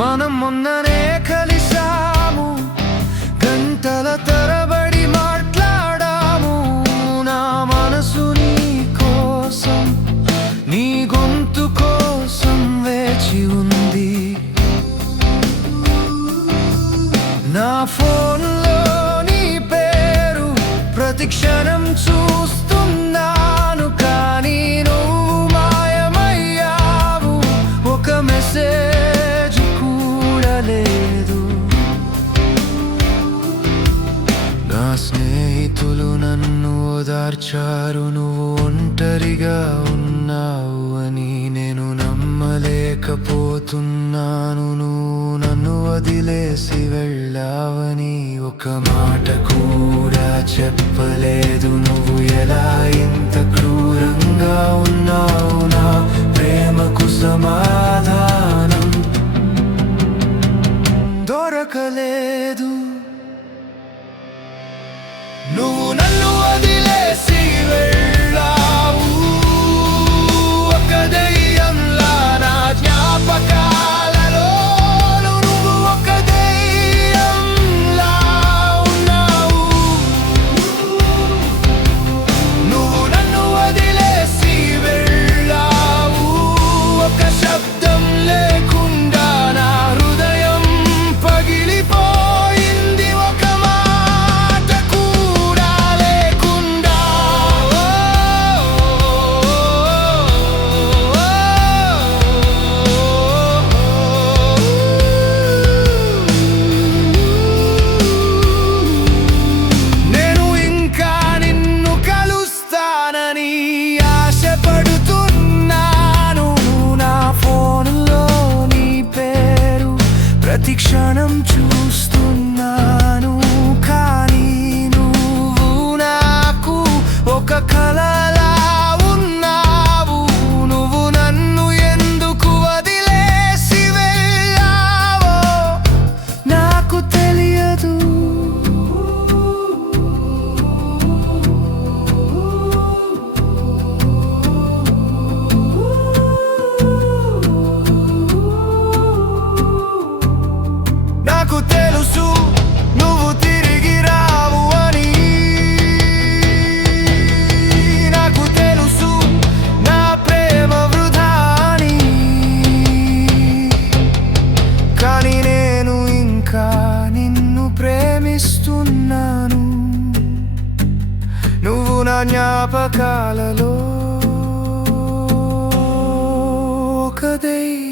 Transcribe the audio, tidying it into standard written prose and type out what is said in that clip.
మనం మొన్ననే కలిసాము, గంటల తరబడి మాట్లాడాము. నా మనసు నీ కోసం, నీ గొంతు కోసం వేచి ఉంది. నా ఫోన్లో నీ పేరు ప్రతి క్షణం చూస్తున్నాను, కానీ నువ్వు మాయమయ్యావు. ఒక మెసేజ్ కూడా లేదు. నా స్నేహితులు నన్ను ఓదార్చారు, నువ్వు ఒంటరిగా ఉన్నావు అని. నేను నమ్మలేకపోతున్నాను, నువ్వు నన్ను వదిలేసి వెళ్ళావని. ఒక మాట కూడా చెప్పలేదు, నువ్వు ఎలా ఇంత క్రూరంగా ఉన్నావు. నా ప్రేమకు సమాధానం దొరకలేదు. నువ్వు నన్ను వదిలేసి వెళ్ళావు, ఒక దయ్యంలా నా జ్ఞాపకాలలో. నువ్వు ఒక దయ్యంలా ఉన్నావు. నువ్వు నన్ను వదిలేసి వెళ్ళావు, ఒక శబ్దం లేకుండా నా హృదయం పగిలిపోయింది. ఒక మాట కూడా లేకుండా. నేను ఇంకా నిన్ను కలుస్తానని ఆశపడుతున్నాను. నా ఫోన్లో నీ పేరు ప్రతి క్షణం చూస్తున్నాను, కానీ నువ్వు నాకు ఒక కలలా ఉన్నావు. నువ్వు నన్ను ఎందుకు వదిలేసి వెళ్ళావో నాకు తెలియదు. నాకు తెలుసు నువ్వు తిరిగి రావు అని. నాకు తెలుసు నా ప్రేమ వృధా అని, కానీ నేను ఇంకా నిన్ను ప్రేమిస్తున్నాను. నువ్వు నా జ్ఞాపకాలలో ఒక దయ్యం.